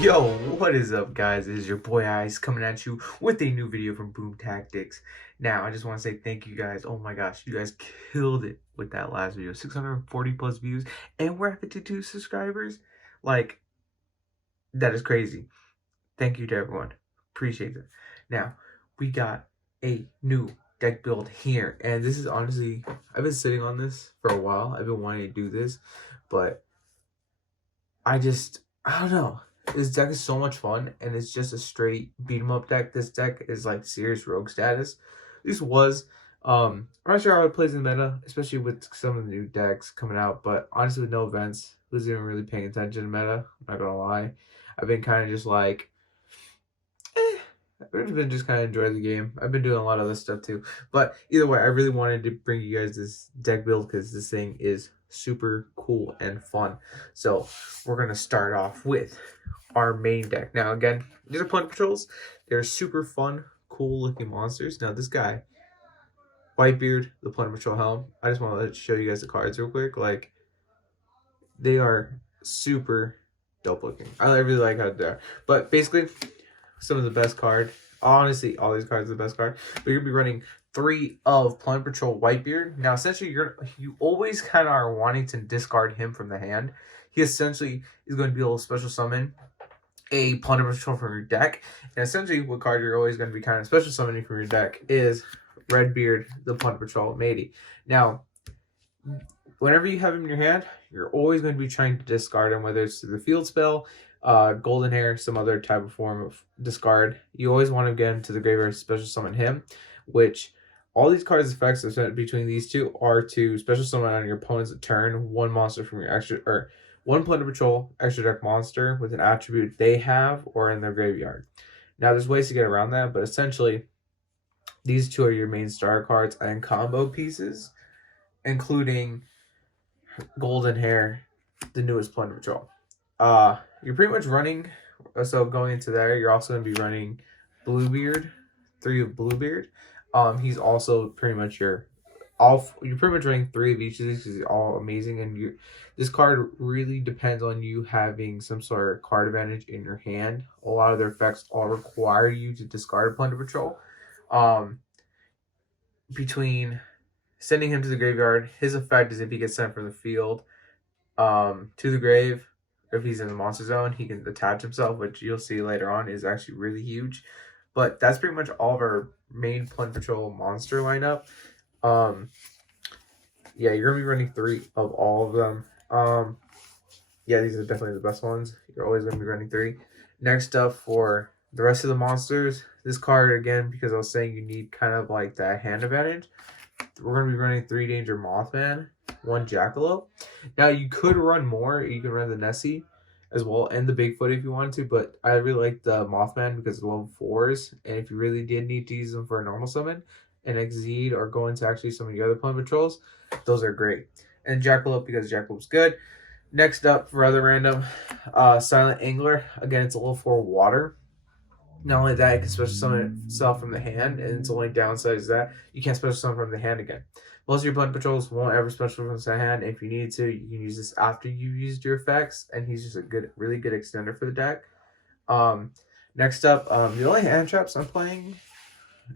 Yo, what is up, guys? It is your boy Ice coming at you with a new video from Boom Tactics. Now, I just want to say thank you guys. Oh my gosh, you guys killed it with that last video. 640 plus views, and we're at 52 subscribers. Like, that is crazy. Thank you to everyone. Appreciate it. Now, we got a new deck build here, and this is honestly, I've been sitting on this for a while. I've been wanting to do this, but I don't know. This deck is so much fun, and it's just a straight beat 'em up deck. This deck is like serious rogue status. This was, I'm not sure how it plays in the meta, especially with some of the new decks coming out. But honestly, with no events, wasn't even really paying attention to meta. I'm not gonna lie, I've been kind of just like, I've been just kind of enjoying the game. I've been doing a lot of other stuff too. But either way, I really wanted to bring you guys this deck build because this thing is super cool and fun. So we're gonna start off with our main deck. Now again, these are Plunder Patrols. They're super fun, cool looking monsters. Now this guy, Whitebeard, the Plunder Patrol Helm. I just want to show you guys the cards real quick. Like, they are super dope looking. I really like how they're. But basically, some of the best card. Honestly, all these cards are the best card. But you're gonna be running 3 of Plunder Patrol Whitebeard. Now, essentially, you always kind of are wanting to discard him from the hand. He essentially is going to be able to special summon a Plunder Patrol from your deck. And essentially, what card you're always going to be kind of special summoning from your deck is Redbeard, the Plunder Patrol Matey. Now, whenever you have him in your hand, you're always going to be trying to discard him, whether it's through the field spell, golden hair, some other type of form of discard. You always want to get into the graveyard to special summon him, which all these cards' effects between these two are to special summon on your opponent's turn one monster from your extra, or one Plunder Patrol extra deck monster with an attribute they have or in their graveyard. Now, there's ways to get around that, but essentially, these two are your main starter cards and combo pieces, including Golden Hair, the newest Plunder Patrol. You're pretty much running, so going into there, you're also going to be running Bluebeard, 3 of Bluebeard. He's also pretty much you're pretty much running 3 of each of these because they're all amazing, and this card really depends on you having some sort of card advantage in your hand. A lot of their effects all require you to discard a Plunder Patrol. Between sending him to the graveyard, his effect is if he gets sent from the field to the grave, if he's in the monster zone, he can attach himself, which you'll see later on is actually really huge. But that's pretty much all of our main Plunder Patrol monster lineup. Yeah, you're gonna be running 3 of all of them. Yeah, these are definitely the best ones. You're always gonna be running 3. Next up, for the rest of the monsters, this card again, because I was saying you need kind of like that hand advantage, we're gonna be running 3 Danger Mothman, 1 Jackalope. Now, you could run more. You can run the Nessie as well and the Bigfoot if you wanted to, but I really like the Mothman because it's level 4s, and if you really did need to use them for a normal summon and exceed or go into actually some of the other Plunder Patrols, those are great. And Jackalope because Jackalope's good. Next up, for other random, Silent Angler. Again, it's a level 4 water. Not only that, it can special summon itself from the hand, and its only downside is that you can't special summon from the hand again. Most of your Plunder Patrols won't ever special from the hand. If you need to, you can use this after you used your effects, and he's just a really good extender for the deck. Next up, the only hand traps I'm playing,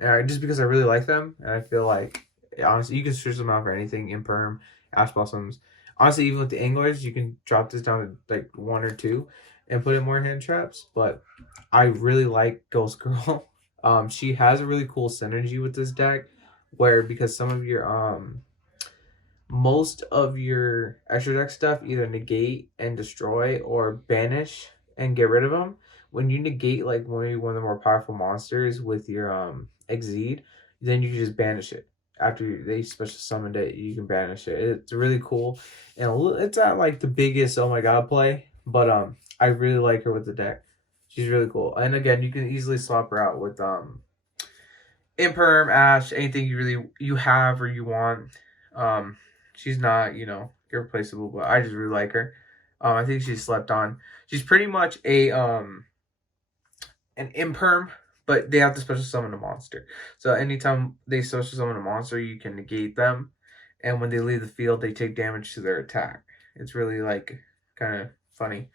just because I really like them, and I feel like, honestly, you can switch them out for anything, Imperm, Ash Blossoms. Honestly, even with the Anglers, you can drop this down to like 1 or 2 and put in more hand traps, but I really like Ghost Girl. She has a really cool synergy with this deck, where because some of your most of your extra deck stuff either negate and destroy or banish and get rid of them. When you negate like one of the more powerful monsters with your Exceed, then you can just banish it. After they special summoned it, you can banish it. It's really cool, and it's not like the biggest oh my god play, but I really like her with the deck. She's really cool. And again, you can easily swap her out with Imperm, Ash, anything you have or you want. She's not, irreplaceable, but I just really like her. I think she's slept on. She's pretty much an Imperm, but they have to special summon a monster. So anytime they special summon a monster, you can negate them, and when they leave the field, they take damage to their attack. It's really like kind of funny.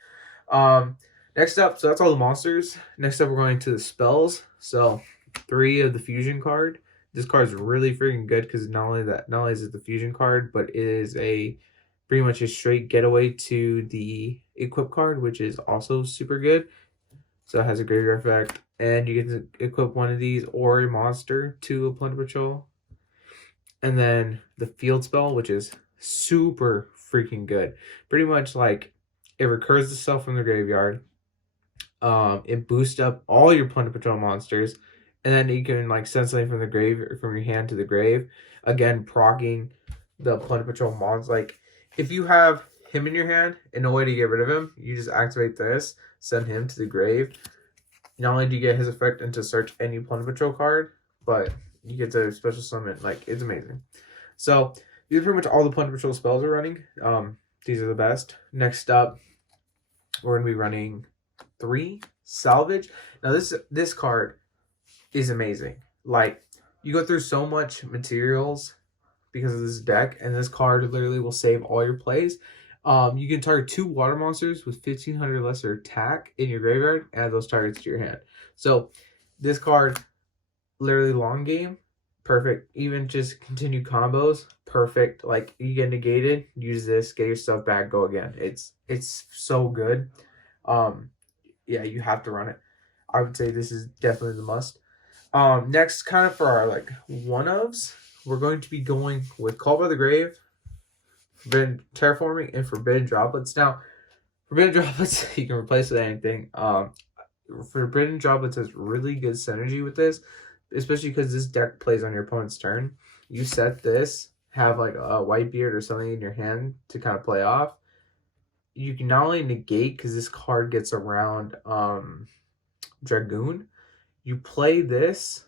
Next up, so that's all the monsters. Next up, we're going to the spells. So 3 of the fusion card. This card is really freaking good because not only is it the fusion card, but it is pretty much a straight getaway to the equip card, which is also super good. So it has a graveyard effect, and you get to equip one of these or a monster to a Plunder Patrol. And then the field spell, which is super freaking good. Pretty much like it recurs itself from the graveyard. It boosts up all your Plunder Patrol monsters, and then you can like send something from the grave or from your hand to the grave. Again, proccing the Plunder Patrol mons. Like if you have him in your hand and no way to get rid of him, you just activate this, send him to the grave. Not only do you get his effect and to search any Plunder Patrol card, but you get to special summon. Like it's amazing. So these are pretty much all the Plunder Patrol spells we're running. These are the best. Next up, we're gonna be running 3 salvage. Now this card is amazing. Like you go through so much materials because of this deck, and this card literally will save all your plays. You can target 2 water monsters with 1500 lesser attack in your graveyard, add those targets to your hand. So this card, literally long game, perfect. Even just continue combos, perfect. Like you get negated, use this, get your stuff back, go again. It's so good. Yeah, you have to run it. I would say this is definitely the must. Next, kind of for our like one-ofs, we're going to be going with Call by the Grave, Forbidden Terraforming, and Forbidden Droplets. Now, Forbidden Droplets you can replace with anything. Forbidden Droplets has really good synergy with this, especially because this deck plays on your opponent's turn. You set this, have like a Whitebeard or something in your hand to kind of play off. You can not only negate because this card gets around Dragoon. You play this,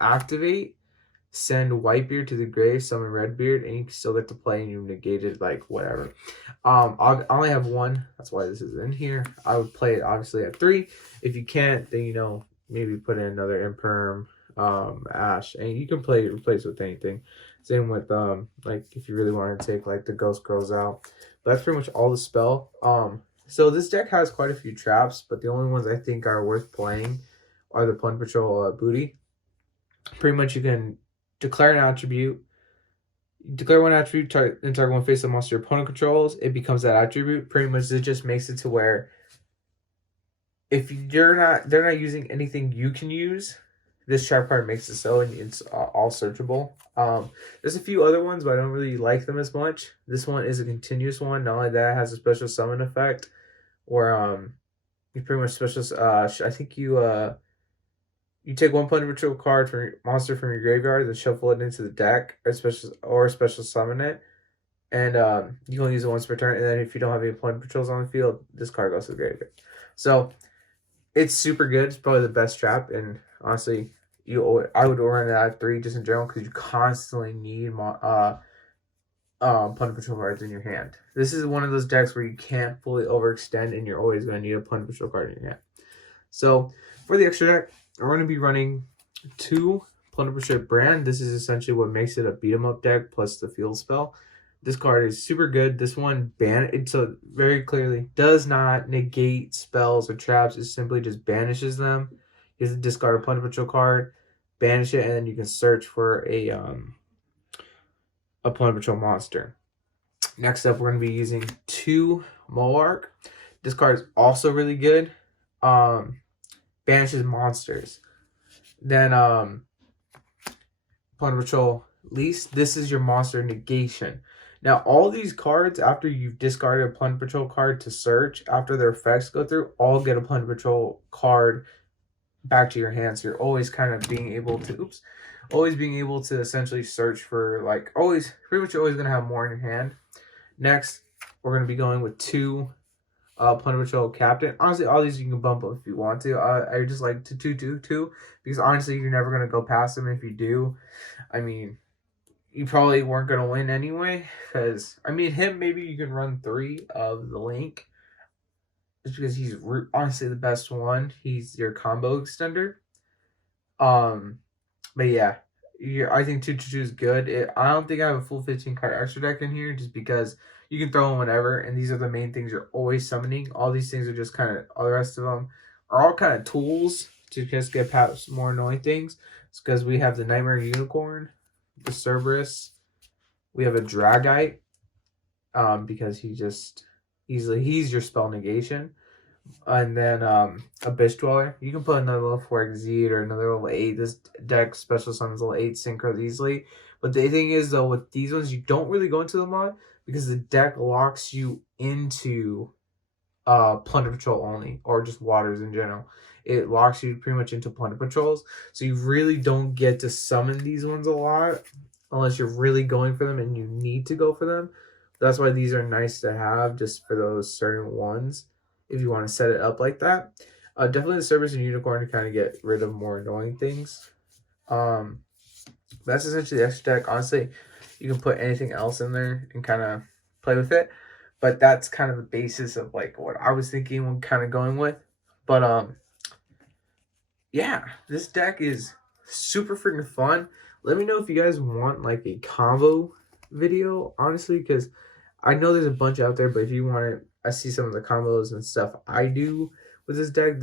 activate, send Whitebeard to the grave, summon Redbeard, and you can still get to play and you negated like whatever. I only have 1, that's why this is in here. I would play it obviously at 3. If you can't, then maybe put in another Imperm, Ash, and you can replace with anything. Same with like if you really want to take like the Ghost Girls out. But that's pretty much all the spell. So this deck has quite a few traps, but the only ones I think are worth playing are the Plunder Patrol booty. Pretty much you can declare an attribute. Declare one attribute and target one face of monster your opponent controls. It becomes that attribute. Pretty much it just makes it to where if they're not using anything you can use, this trap card makes it so, and it's all searchable. There's a few other ones, but I don't really like them as much. This one is a continuous one. Not only that, it has a special summon effect, or you pretty much special. I think you take one Plunder Patrol card from your monster from your graveyard and shuffle it into the deck, or special summon it, and you can only use it once per turn. And then if you don't have any Plunder Patrols on the field, this card goes to the graveyard. So it's super good. It's probably the best trap, and honestly, I would run it at 3 just in general because you constantly need Plunder Patrol cards in your hand. This is one of those decks where you can't fully overextend, and you're always going to need a Plunder Patrol card in your hand. So for the extra deck, we're going to be running 2 Plunder Patrol Brand. This is essentially what makes it a beat 'em up deck plus the field spell. This card is super good. This one so very clearly does not negate spells or traps. It simply just banishes them. You have to discard a Plunder Patrol card, banish it, and then you can search for a Plunder Patrol monster. Next up, we're going to be using 2 Moark. This card is also really good. Banishes monsters. Then Plunder Patrol Least. This is your monster negation. Now, all these cards, after you've discarded a Plunder Patrol card to search, after their effects go through, all get a Plunder Patrol card back to your hand. So you're always kind of being able to, essentially search for, like, pretty much always going to have more in your hand. Next, we're going to be going with 2 Plunder Patrol Captain. Honestly, all these you can bump up if you want to. I just like to 222 because honestly, you're never gonna go past him. If you do, I mean, you probably weren't gonna win anyway. Because I mean, him maybe you can run 3 of the Link, just because he's honestly the best one. He's your combo extender. Um, but yeah, I think 222 is good. I don't think I have a full 15 card extra deck in here just because you can throw them whenever, and these are the main things you're always summoning. All these things are just kind of, all the rest of them are all kind of tools to just get past more annoying things. It's because we have the Nightmare Unicorn, the Cerberus, we have a Dragite, because he's your spell negation. And then Abyss Dweller. You can put another level 4 Exceed or another level 8. This deck special summons level 8 synchros easily. But the thing is, though, with these ones, you don't really go into them a lot because the deck locks you into Plunder Patrol only, or just waters in general. It locks you pretty much into Plunder Patrols. So you really don't get to summon these ones a lot unless you're really going for them and you need to go for them. That's why these are nice to have just for those certain ones if you want to set it up like that. Definitely the Cerberus and Unicorn to kind of get rid of more annoying things. That's essentially the extra deck. Honestly, you can put anything else in there and kind of play with it. But that's kind of the basis of like what I was thinking when kind of going with. But yeah, this deck is super freaking fun. Let me know if you guys want like a combo video, honestly, because I know there's a bunch out there, but if you want to, I see some of the combos and stuff I do with this deck.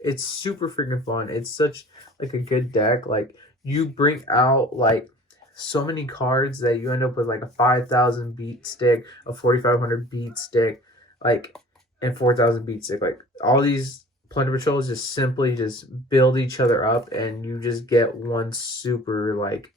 It's super freaking fun. It's such like a good deck. Like you bring out like so many cards that you end up with like a 5,000 beat stick, a 4,500 beat stick, like and 4,000 beat stick. Like all these Plunder Patrols just simply just build each other up, and you just get one super like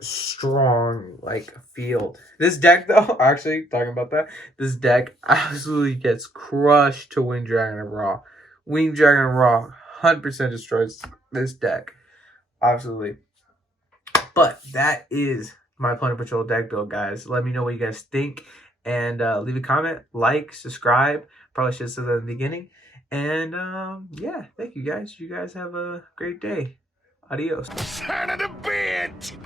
strong like field. This deck though, actually talking about that, this deck absolutely gets crushed to Winged Dragon and Raw. Winged Dragon and Raw 100% destroys this deck. Absolutely. But that is my Plunder Patrol deck build, guys. Let me know what you guys think, and leave a comment, like, subscribe. Probably should have said that in the beginning. And yeah, thank you guys. You guys have a great day. Adios. Son of a bitch!